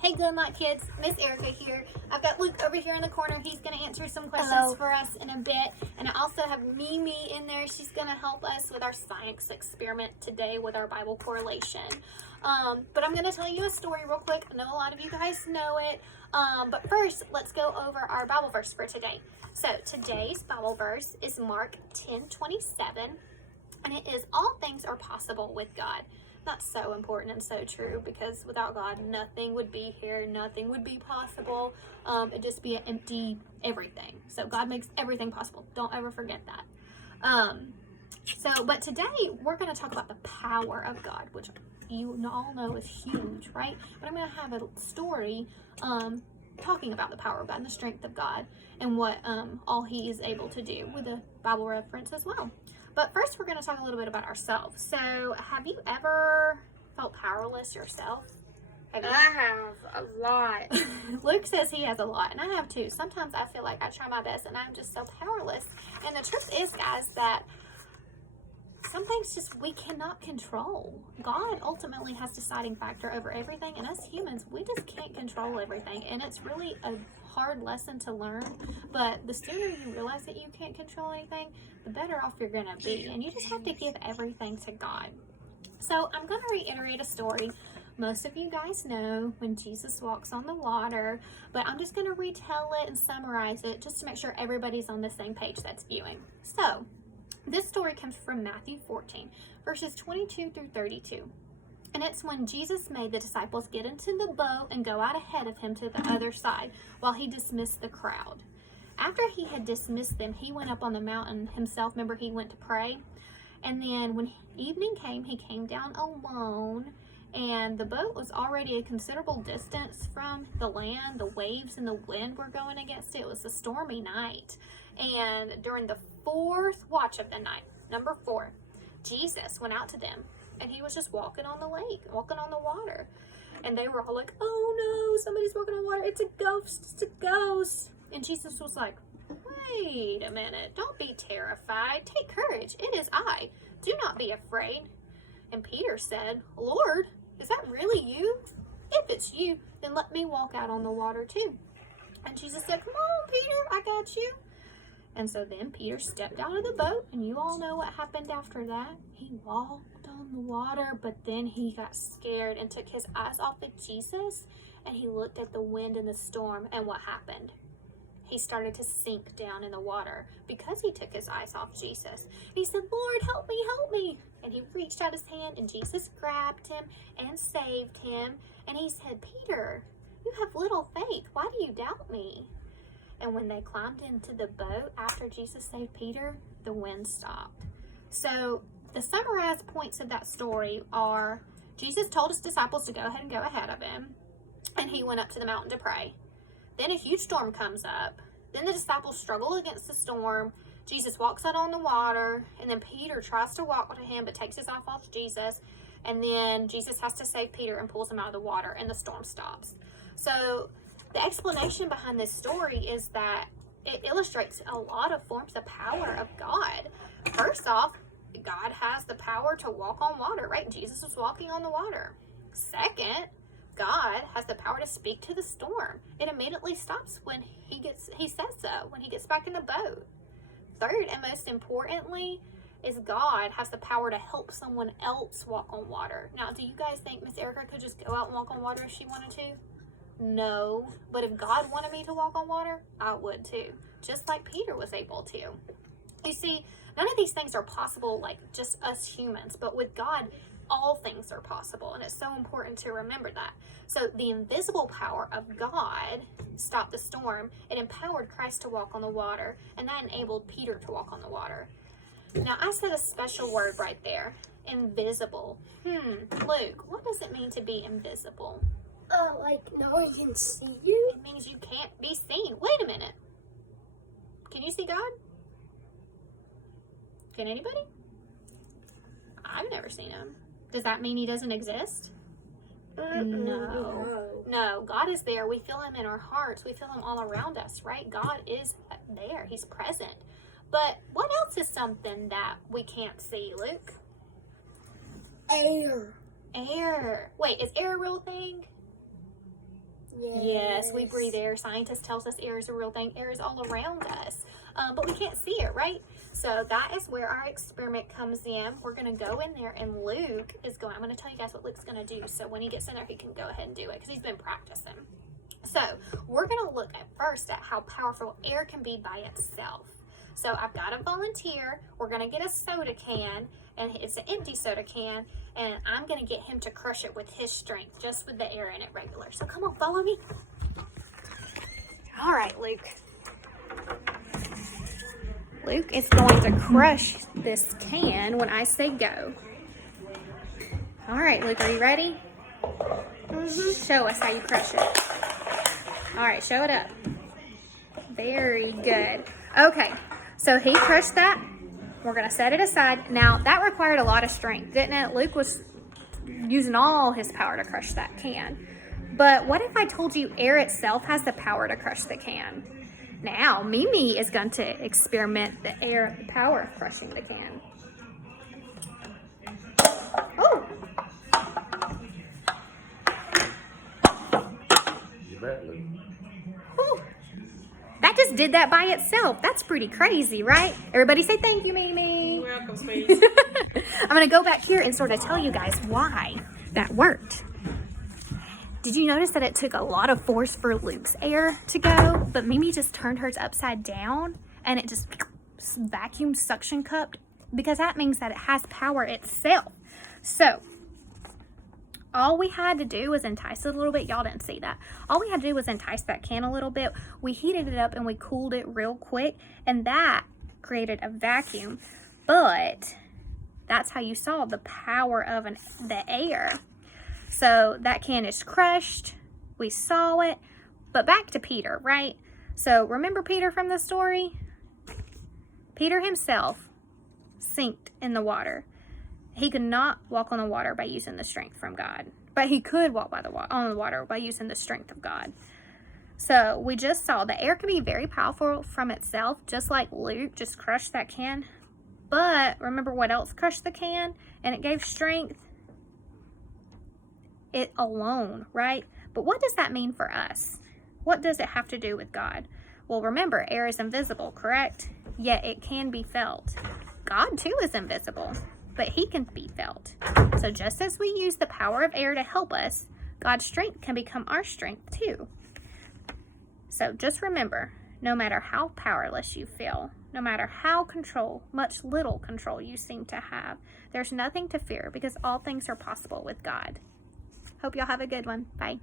Hey, Good Night Kids. Miss Erica here. I've got Luke over here in the corner. He's going to answer some questions for us in a bit. And I also have Mimi in there. She's going to help us with our science experiment today with our Bible correlation. But I'm going to tell you a story real quick. I know a lot of you guys know it. But first, let's go over our Bible verse for today. So today's Bible verse is Mark 10:27. And it is, all things are possible with God. That's so important and so true, because without God, nothing would be here, nothing would be possible. It'd just be an empty everything. So God makes everything possible. Don't ever forget that. But today we're going to talk about the power of God, which you all know is huge, right? But I'm going to have a story talking about the power of God and the strength of God and what all He is able to do with a Bible reference as well. But first, we're going to talk a little bit about ourselves. So, have you ever felt powerless yourself? I have a lot. Luke says he has a lot, and I have too. Sometimes I feel like I try my best, and I'm just so powerless. And the truth is, guys, that some things just we cannot control. God ultimately has deciding factor over everything, and us humans, we just can't control everything. And it's really a hard lesson to learn, but the sooner you realize that you can't control anything, the better off you're gonna be. And you just have to give everything to God. So I'm gonna reiterate a story most of you guys know, when Jesus walks on the water, but I'm just gonna retell it and summarize it just to make sure everybody's on the same page that's viewing. So this story comes from Matthew 14, verses 22 through 32. And it's when Jesus made the disciples get into the boat and go out ahead of him to the other side while he dismissed the crowd. After he had dismissed them, he went up on the mountain himself. Remember, he went to pray. And then when evening came, he came down alone. And the boat was already a considerable distance from the land. The waves and the wind were going against it. It was a stormy night. And during the fourth watch of the night, number 4, Jesus went out to them. And he was just walking on the lake, walking on the water. And they were all like, oh no, somebody's walking on water. It's a ghost, it's a ghost. And Jesus was like, wait a minute, don't be terrified. Take courage, it is I. Do not be afraid. And Peter said, Lord, is that really you? If it's you, then let me walk out on the water too. And Jesus said, come on, Peter, I got you. And so then Peter stepped out of the boat, and you all know what happened after that. He walked on the water, but then he got scared and took his eyes off of Jesus, and he looked at the wind and the storm, and what happened? He started to sink down in the water because he took his eyes off Jesus. He said, Lord, help me, help me. And he reached out his hand, and Jesus grabbed him and saved him. And he said, Peter, you have little faith. Why do you doubt me? And when they climbed into the boat after Jesus saved Peter, the wind stopped. So the summarized points of that story are, Jesus told his disciples to go ahead and go ahead of him, and he went up to the mountain to pray. Then a huge storm comes up. Then the disciples struggle against the storm. Jesus walks out on the water, and then Peter tries to walk to him but takes his eyes off Jesus. And then Jesus has to save Peter and pulls him out of the water, and the storm stops. So the explanation behind this story is that it illustrates a lot of forms of power of God. First off, God has the power to walk on water, right? Jesus was walking on the water. Second, God has the power to speak to the storm. It immediately stops when he says so, when he gets back in the boat. Third, and most importantly, is God has the power to help someone else walk on water. Now, do you guys think Miss Erica could just go out and walk on water if she wanted to? No, but if God wanted me to walk on water, I would too, just like Peter was able to. You see, none of these things are possible like just us humans, but with God, all things are possible, and it's so important to remember that. So the invisible power of God stopped the storm. It empowered Christ to walk on the water, and that enabled Peter to walk on the water. Now, I said a special word right there, invisible. Luke, what does it mean to be invisible? Like no one can see you? It means you can't be seen. Wait a minute. Can you see God? Can anybody? I've never seen him. Does that mean he doesn't exist? No. God is there. We feel him in our hearts. We feel him all around us, right? God is there. He's present. But what else is something that we can't see, Luke? Air. Air. Wait, is air a real thing? us. We breathe air. Scientists tells us air is a real thing. Air is all around us, but we can't see it, right? So that is where our experiment comes in. We're going to go in there, and Luke is going, I'm going to tell you guys what Luke's going to do. So when he gets in there, he can go ahead and do it because he's been practicing. So we're going to look at first at how powerful air can be by itself. So I've got a volunteer. We're going to get a soda can, and it's an empty soda can, and I'm going to get him to crush it with his strength, just with the air in it regular. So come on, follow me. All right, Luke. Luke is going to crush this can when I say go. All right, Luke, are you ready? Show us how you crush it. All right, show it up. Very good. Okay, so he crushed that. We're going to set it aside. Now, that required a lot of strength, didn't it? Luke was using all his power to crush that can. But what if I told you air itself has the power to crush the can? Now, Mimi is going to experiment the power of crushing the can. Oh! You bet, Luke. Ooh. That just did that by itself. That's pretty crazy, right? Everybody say thank you, Mimi. You're welcome, sweetie. I'm going to go back here and sort of tell you guys why that worked. Did you notice that it took a lot of force for Luke's air to go, but Mimi just turned hers upside down and it just vacuum suction cupped? Because that means that it has power itself. So all we had to do was entice it a little bit. Y'all didn't see that. All we had to do was entice that can a little bit. We heated it up and we cooled it real quick, and that created a vacuum. But that's how you saw the power of the air. So that can is crushed. We saw it. But back to Peter, right? So remember Peter from the story? Peter himself sinked in the water. He could not walk on the water by using the strength from God. But he could walk on the water by using the strength of God. So we just saw the air can be very powerful from itself, just like Luke just crushed that can. But remember what else crushed the can and it gave strength? It alone, right? But what does that mean for us? What does it have to do with God? Well, remember, air is invisible, correct? Yet it can be felt. God too is invisible, but he can be felt. So just as we use the power of air to help us, God's strength can become our strength too. So just remember, no matter how powerless you feel, no matter how much little control you seem to have, there's nothing to fear because all things are possible with God. Hope y'all have a good one. Bye.